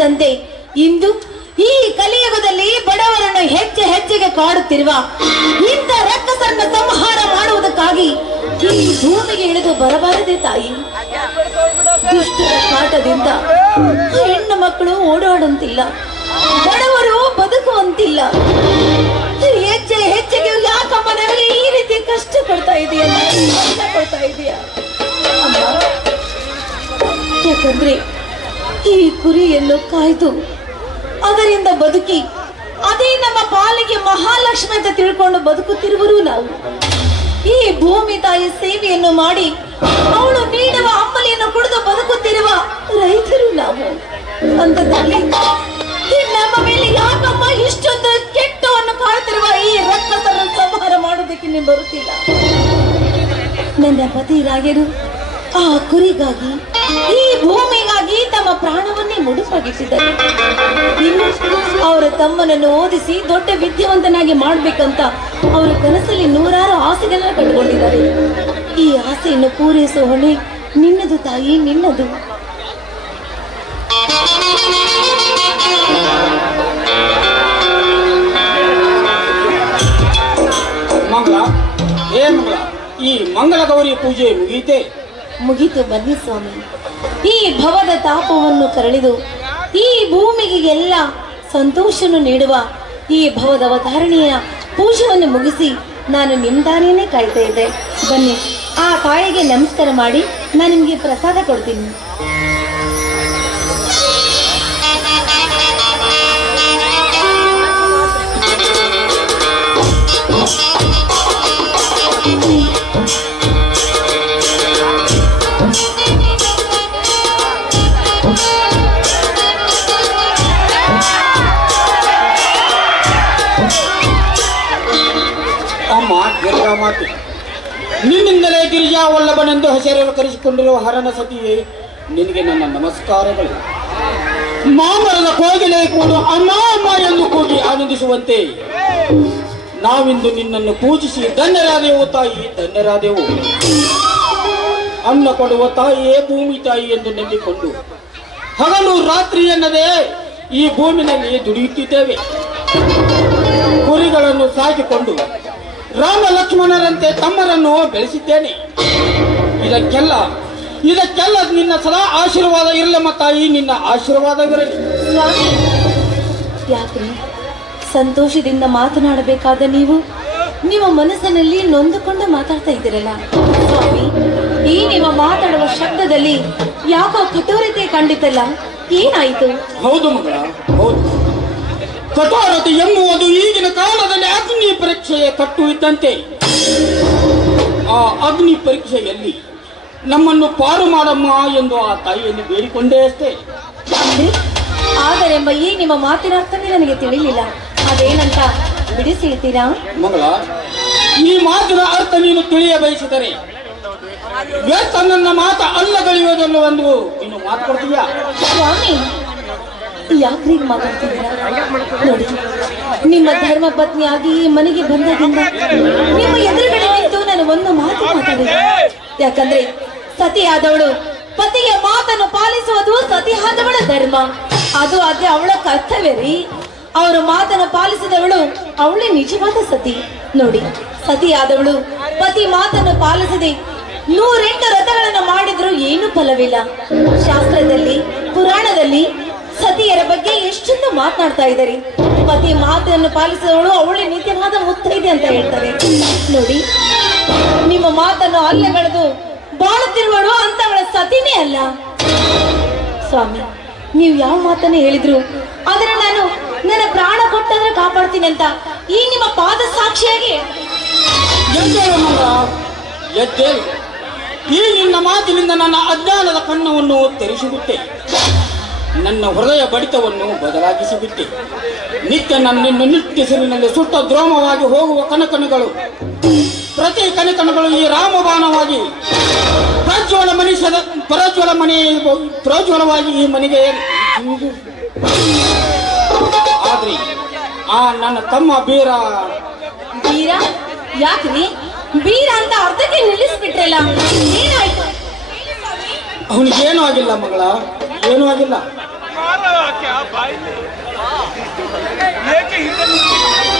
ಮಾಡಿದಂತೆ ಇಂದು ಈ ಕಲಿಯುಗದಲ್ಲಿ ಬಡವರನ್ನು ಹೆಜ್ಜೆ ಹೆಚ್ಚಿಗೆ ಕಾಡುತ್ತಿರುವ ಇಂಥ ರಕ್ಕಸರನ್ನು ಸಂಹಾರ ಮಾಡುವುದಕ್ಕಾಗಿ ಈ ಭೂಮಿಗೆ ಇಳಿದು ಬರಬಾರದೆ ತಾಯಿ. ದುಷ್ಟರ ಕಾಟದಿಂದ ಹೆಣ್ಣು ಮಕ್ಕಳು ಓಡಾಡುವಂತಿಲ್ಲ. ಬಡವರು ಬದುಕುವಂತಿಲ್ಲ. ಹೆಜ್ಜೆ ಹೆಜ್ಜೆಗೆ ಯಾಕಮ್ಮ ನನಗೆ ಈ ರೀತಿ ಕಷ್ಟ ಪಡ್ತಾ ಇದೆಯಲ್ಲ ಕಷ್ಟ ಪಡ್ತಾ ಇದೆಯಾ ಯಾಕಂದ್ರೆ ಈ ಕುರಿಯನ್ನು ಕಾಯ್ದು ಅದರಿಂದ ಬದುಕಿ, ಅದೇ ನಮ್ಮ ಪಾಲಿಗೆ ಮಹಾಲಕ್ಷ್ಮಿ ಅಂತ ತಿಳ್ಕೊಂಡು ಬದುಕುತ್ತಿರುವರು ನಾವು. ಈ ಭೂಮಿ ತಾಯಿ ಸೇವೆಯನ್ನು ಮಾಡಿ ಅವಳು ನೀಡುವ ಅಂಬಲಿಯನ್ನು ಕುಡಿದು ಬದುಕುತ್ತಿರುವ ರೈತರು ನಾವು. ಈ ನಮ್ಮ ಮೇಲೆ ಯಾಕಮ್ಮ ಇಷ್ಟೊಂದು ಕೆಟ್ಟವನ್ನು ಕಾಣುತ್ತಿರುವ ಈ ರಕ್ತವನ್ನು ಸಂಹಾರ ಮಾಡೋದಕ್ಕೆ ನೀವು ಬರುತ್ತಿಲ್ಲ? ನನ್ನ ಪತಿ ರಾಯರು, ಆ ಕುರಿಗಾಗಿ ಈ ತಮ್ಮ ಪ್ರಾಣವನ್ನೇ ಮುಡುಪಾಗಿಟ್ಟಿದ್ದಾರೆ. ಅವರ ತಮ್ಮನನ್ನು ಓದಿಸಿ ದೊಡ್ಡ ವಿದ್ಯಾವಂತನಾಗಿ ಮಾಡಬೇಕಂತ ಅವರ ಕನಸಲ್ಲಿ ನೂರಾರು ಆಸೆಗಳನ್ನ ಕಟ್ಕೊಂಡಿದ್ದಾರೆ ಈ ಆಸೆಯನ್ನು ಪೂರೈಸುವ ಹೊಣೆ ನಿನ್ನದು ತಾಯಿ, ನಿನ್ನದು. ಮಂಗಳ, ಏ ಮಂಗಳ, ಈ ಮಂಗಳ ಗೌರಿ ಪೂಜೆ ಮುಗೀತೆ ಮುಗಿತು ಬನ್ನಿ ಸ್ವಾಮಿ ಈ ಭವದ ತಾಪವನ್ನು ಕರಳಿದು, ಈ ಭೂಮಿಗೆ ಎಲ್ಲ ಸಂತೋಷವನ್ನು ನೀಡುವ ಈ ಭವದ ಅವತಾರಣೆಯ ಪೂಜೆಯನ್ನು ಮುಗಿಸಿ ನಾನು ನಿಮ್ದಾನೇನೆ ಕಾಯ್ತಾ ಇದ್ದೆ. ಬನ್ನಿ, ಆ ತಾಯಿಗೆ ನಮಸ್ಕಾರ ಮಾಡಿ, ನಾನು ನಿಮಗೆ ಪ್ರಸಾದ ಕೊಡ್ತೀನಿ. ಗಿರಿಜಾ ಮಾತೆ. ನಿನ್ನಿಂದಲೇ ಗಿರಿಜಾ ವಲ್ಲಭನೆಂದು ಹೆಸರನ್ನು ಕರೆಸಿಕೊಂಡಿರುವ ಹರನ ಸತಿಯೇ, ನಿನಗೆ ನನ್ನ ನಮಸ್ಕಾರಗಳು. ಮಾಮರದ ಕೋಗಿಲೆ ಕೂಡ ಅಮ್ಮ ಎಂದು ಕೂಗಿ ಆನಂದಿಸುವಂತೆ, ನಾವಿಂದು ನಿನ್ನನ್ನು ಪೂಜಿಸಿ ಧನ್ಯರಾದೆವು ತಾಯಿ, ಧನ್ಯರಾದೆವು. ಅನ್ನ ಕೊಡುವ ತಾಯಿಯೇ ಭೂಮಿ ತಾಯಿ ಎಂದು ನಂಬಿಕೊಂಡು, ಹಗಲು ರಾತ್ರಿ ಎನ್ನದೆ ಈ ಭೂಮಿನಲ್ಲಿ ದುಡಿಯುತ್ತಿದ್ದೇವೆ. ಕುರಿಗಳನ್ನು ಸಾಕಿಕೊಂಡು ರಾಮ ಲಕ್ಷ್ಮಣರಂತೆ ತಮ್ಮರನ್ನು ಬೆಳೆಸಿದ್ದೇನೆ. ಇದಕ್ಕೆಲ್ಲ ಇದಕ್ಕೆಲ್ಲ ನಿನ್ನ ಸದಾ ಆಶೀರ್ವಾದ ಇರಲಮ್ಮ ತಾಯಿ ನಿನ್ನ ಆಶೀರ್ವಾದ ಇರಲಿ ಯಾಕ್ರಿ ಸಂತೋಷದಿಂದ ಮಾತನಾಡಬೇಕಾದ ನೀವು? ನಿಮ್ಮ ಮನಸ್ಸಿನಲ್ಲಿ ನೊಂದುಕೊಂಡು ಮಾತಾಡ್ತಾ ಇದ್ದೀರಲ್ಲ. ಸ್ವಾಮಿ ಈ ನಿಮ್ಮ ಮಾತಾಡುವ ಶಬ್ದದಲ್ಲಿ ಯಾಕೋ ಕಠೋರತೆ ಕಂಡಿತಲ್ಲ? ಏನಾಯ್ತು? ಹೌದು ಮಗಳ ಹೌದು. ಕಠೋರತೆ ಎನ್ನುವುದು ಈಗಿನ ಕಾಲದಲ್ಲಿ ಅಗ್ನಿ ಪರೀಕ್ಷೆಯ ಕಟ್ಟು ಇದ್ದಂತೆ. ಆ ಅಗ್ನಿ ಪರೀಕ್ಷೆಯಲ್ಲಿ ನಮ್ಮನ್ನು ಪಾರು ಮಾಡಮ್ಮ ಎಂದು ಆ ತಾಯಿಯನ್ನು ಬೇಡಿಕೊಂಡೇ ಅಷ್ಟೇ. ಆದರೆಂಬ ಈ ನಿಮ್ಮ ಮಾತಿನ ಅರ್ಥವೇ ನನಗೆ ತಿಳಿಲಿಲ್ಲ. ಅದೇನಂತ ಬಿಡಿಸಿ ಹೇಳ್ತೀರಾ ಮಗಳ ಈ ಮಾತಿನ ಅರ್ಥ ನೀನು ತಿಳಿಯ ಬಯಸಿದರೆ. ವ್ಯರ್ಥ ನನ್ನ ಮಾತ ಅಲ್ಲಗಳಿಯೋದನ್ನು ಒಂದು ಇನ್ನು ಮಾತು ಕೊಡ್ತೀಯಾ? ಸ್ವಾಮಿ ಯಾಕ್ರಿ ಮಾತಾಡ್ತಿದ್ದೀರಾ? ನೋಡಿ, ನಿಮ್ಮ ಧರ್ಮ ಪತ್ನಿಯಾಗಿ ಮನೆಗೆ ಬಂದದಿಂದ ನಿಮ್ಮ ಎದುರುಗಡೆ ನಿಂತು ನಾನು ಒಂದು ಮಾತು ಮಾತಾಡಿದೆ. ಯಾಕಂದ್ರೆ ಸತಿಯಾದವಳು ಪತಿಯ ಮಾತನ್ನು ಪಾಲಿಸುವುದು ಸತಿಯಾದವಳ ಧರ್ಮ. ಅದು ಆದ್ರೆ ಅವಳ ಕರ್ತವ್ಯ ರೀ. ಅವರ ಮಾತನ್ನು ಪಾಲಿಸಿದವಳು ಅವಳೇ ನಿಜವಾದ ಸತಿ. ನೋಡಿ ಸತಿಯಾದವಳು ಪತಿ ಮಾತನ್ನು ಪಾಲಿಸದೆ ನೂರೆಂಟು ರಥಗಳನ್ನು ಮಾಡಿದ್ರು ಏನು ಫಲವಿಲ್ಲ. ಶಾಸ್ತ್ರದಲ್ಲಿ, ಪುರಾಣದಲ್ಲಿ ಸತಿಯರ ಬಗ್ಗೆ ಎಷ್ಟೊಂದು ಮಾತನಾಡ್ತಾ ಇದ್ದಾರೆ. ಪತಿ ಮಾತನ್ನು ಪಾಲಿಸಿದವಳು ಅವಳಿ ನಿತ್ಯವಾದ ಮುತ್ತೈದೆ ಅಂತ ಹೇಳ್ತಾರೆ. ನೋಡಿ, ನಿಮ್ಮ ಮಾತನ್ನು ಅಲ್ಲಗಳೆದು ಬಾಳುತ್ತಿರುವಳು ಅಂತವಳ ಸತಿನೇ ಅಲ್ಲ. ಸ್ವಾಮಿ, ನೀವು ಯಾವ ಮಾತನ್ನ ಹೇಳಿದ್ರು? ಅದನ್ನ ನಾನು ನನ್ನ ಪ್ರಾಣ ಕೊಟ್ಟಂದ್ರೆ ಕಾಪಾಡ್ತೀನಿ ಅಂತ ಈ ನಿಮ್ಮ ಪಾದ ಸಾಕ್ಷಿಯಾಗಿ ಈ ನಿನ್ನ ಮಾತಿನಿಂದ ನನ್ನ ಅಜ್ಞಾನದ ಕಣ್ಣವನ್ನು ತೆರೆಸಿಬಿಟ್ಟೆ ನನ್ನ ಹೃದಯ ಬಡಿತವನ್ನು ಬದಲಾಗಿಸಿಬಿಟ್ಟೆ. ನಿತ್ಯ ನನ್ನನ್ನು ನಿಟ್ಟಿಸಿರಿನಲ್ಲಿ ಸುಟ್ಟ ದ್ರೋಮವಾಗಿ ಹೋಗುವ ಕನಕನಗಳು. ಪ್ರತಿ ಕನಕನಗಳು ಈ ರಾಮಬಾಣವಾಗಿ ಪ್ರಜ್ವಲ ಮನುಷ್ಯದ ಪ್ರಜ್ವಲ ಮನೆ ಪ್ರಜ್ವಲವಾಗಿ ಈ ಮನೆಗೆ ಆದ್ರಿ ಆ ನನ್ನ ತಮ್ಮ ಬೀರ ಬೀರ? ಯಾಕ್ರಿ? ಬೀರ ಅಂತ ಅರ್ಧಕ್ಕೆ ನಿಲ್ಲಿಸ್ಬಿಟ್ರಲ್ಲ. ಏನಾಯ್ತು? ಅವನಿಗೇನು ಆಗಿಲ್ಲ ಮಗಳ ಏನೂ ಆಗಿಲ್ಲ.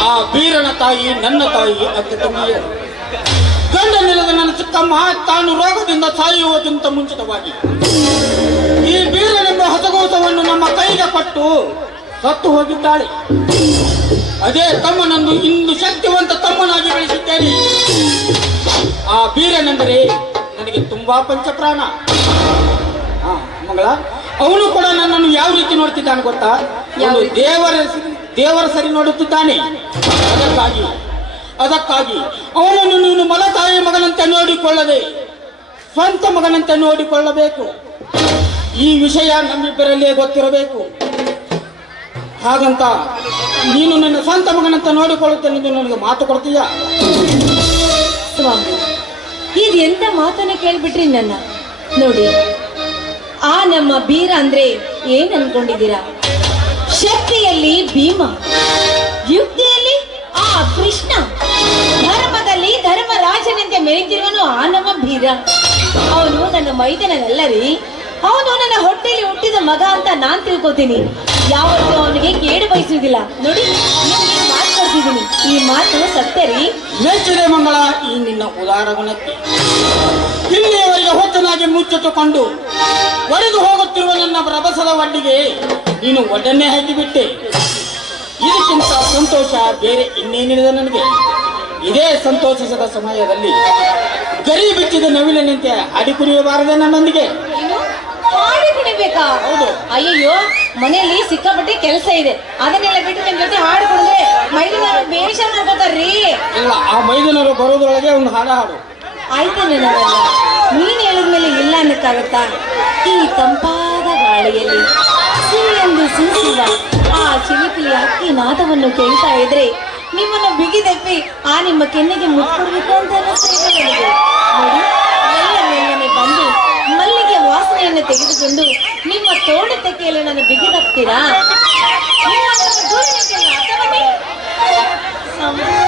ಆ ಬೀರನ ತಾಯಿ, ನನ್ನ ತಾಯಿ ಅಕ್ಕ ತಂಗಿಯರು. ಗಂಡನಿಲ್ಲದ ನನ್ನ ಚಿಕ್ಕಮ್ಮ, ತಾನು ರೋಗದಿಂದ ಸಾಯುವುದಕ್ಕಿಂತ ಮುಂಚಿತವಾಗಿ. ಈ ಬೀರನೆಂಬ ಹೊಸಗೋಸವನ್ನು ನಮ್ಮ ಕೈಗೆ ಪಟ್ಟು ಸತ್ತು ಹೋಗಿದ್ದಾಳೆ. ಅದೇ ತಮ್ಮನನ್ನು ಇಂದು ಶಕ್ತಿವಂತ ತಮ್ಮನಾಗಿ ಬೆಳೆಸಿದ್ದೇನೆ ಆ ಬೀರನೆಂದರೆ ನನಗೆ ತುಂಬಾ ಪಂಚಪ್ರಾಣ. ಮಗಳ ಅವನು ಕೂಡ ನನ್ನನ್ನು ಯಾವ ರೀತಿ ನೋಡ್ತಿದ್ದಾನೆ ಗೊತ್ತಾ? ಅವನು ದೇವರ ದೇವರ ಸರಿ ನೋಡುತ್ತಿದ್ದಾನೆ. ಅದಕ್ಕಾಗಿ ಅದಕ್ಕಾಗಿ ಅವನನ್ನು ನೀನು ಮಲತಾಯಿ ಮಗನಂತೆ ನೋಡಿಕೊಳ್ಳದೆ ಸ್ವಂತ ಮಗನಂತೆ ನೋಡಿಕೊಳ್ಳಬೇಕು. ಈ ವಿಷಯ ನಮ್ಮಿಬ್ಬರಲ್ಲೇ ಗೊತ್ತಿರಬೇಕು. ಹಾಗಂತ ನೀನು ನನ್ನ ಸ್ವಂತ ಮಗನಂತೆ ನೋಡಿಕೊಳ್ಳುತ್ತೇನೆ ಎಂದು ನನಗೆ ಮಾತು ಕೊಡ್ತೀಯ? ಸ್ವಾಮಿ ಇದು ಎಂತ ಮಾತನ್ನ ಕೇಳಿಬಿಟ್ರಿ ನನ್ನ. ನೋಡಿ ಆ ನಮ್ಮ ಬೀರ ಅಂದ್ರೆ ಏನ್ ಅನ್ಕೊಂಡಿದ್ದೀರಾ? ಶಕ್ತಿಯಲ್ಲಿ ಭೀಮ, ಯುಕ್ತಿಯಲ್ಲಿ ಆ ಕೃಷ್ಣ, ಧರ್ಮದಲ್ಲಿ ಧರ್ಮರಾಜನಂತೆ ಮೆರೆತಿರುವನು ಆ ನಮ್ಮ ಬೀರ. ಅವನು ನನ್ನ ಮೈದನಲ್ಲ ರೀ ಅವನು ನನ್ನ ಹೊಟ್ಟೆಯಲ್ಲಿ ಹುಟ್ಟಿದ ಮಗ ಅಂತ ನಾನ್ ತಿಳ್ಕೊತೀನಿ. ಯಾವತ್ತೂ ಅವನಿಗೆ ಕೇಡು ಬಯಸುವುದಿಲ್ಲ. ನೋಡಿ ಮಾತಾಡ್ತಿದ್ದೀನಿ ಈ ಮಾತು ಸತ್ಯ ರೀ. ಮಂಗಳ? ಈ ನಿನ್ನ ಉದಾರ ಇಲ್ಲಿಯವರೆಗೆ ಹೊತ್ತನಾಗಿ ಮುಚ್ಚಿಟ್ಟುಕೊಂಡು ಒಡೆದು ಹೋಗುತ್ತಿರುವ ನನ್ನ ರಭಸದ ಒಡ್ಡಿಗೆ ನೀನು ಒಡ್ಡನ್ನೇ ಹಾಕಿಬಿಟ್ಟೆ. ಇದಕ್ಕಿಂತ ಸಂತೋಷ ಬೇರೆ ಇನ್ನೇನಿದೆ ನನಗೆ. ಇದೇ ಸಂತೋಷದ ಸಮಯದಲ್ಲಿ ಗರಿ ಬಿಚ್ಚಿದ ನವಿಲಿನಂತೆ ಅಡಿ ಕುಡಿಯಬಾರದೆ ನನ್ನೊಂದಿಗೆ. ಅಯ್ಯೋ ಹಾಡು ಹೌದು. ಮನೆಯಲ್ಲಿ ಸಿಕ್ಕಾಪಟ್ಟೆ ಕೆಲಸ ಇದೆ. ಅದನ್ನೆಲ್ಲ ಬಿಟ್ಟು ನಿಮ್ ಜೊತೆ ಹಾಡು ಕುಡಿದ್ರೆ ಮೈಲಿನವರು ಬೇಷ ಮಾಡ್ಕೋತಾರ್ರಿ ಇಲ್ಲ ಆ ಮೈದುನರು ಬರೋದ್ರೊಳಗೆ ಒಂದು ಹಾಡ ಹಾಡು. ಆಯ್ತು ನನಗಲ್ಲ ನೀನ್ ಹೇಳಿದ್ಮೇಲೆ ಇಲ್ಲ ಅನ್ನಕ್ಕಾಗತ್ತಾ? ಈ ತಂಪಾದ ಗಾಳಿಯಲ್ಲಿ ಸಿಹಿಯೆಂದು ಸೂಸುವ ಆ ಚಿಲಿಪಿಲಿ ಅಕ್ಕಿ ನಾದವನ್ನು ಕೇಳ್ತಾ ಇದ್ರೆ ನಿಮ್ಮನ್ನು ಬಿಗಿದೆಪ್ಪಿ ಆ ನಿಮ್ಮ ಕೆನ್ನೆಗೆ ಮುಟ್ಕೊಡ್ಬೇಕು ಅಂತ ಅನ್ನಿಸ್ತಾ ಬಂದು ಮಲ್ಲಿಗೆ ವಾಸನೆಯನ್ನು ತೆಗೆದುಕೊಂಡು ನಿಮ್ಮ ತೋಟ ತೆಕ್ಕೆಯಲ್ಲಿ ನಾನು ಬಿಗಿದಾಗ್ತೀರಾ ನೀವು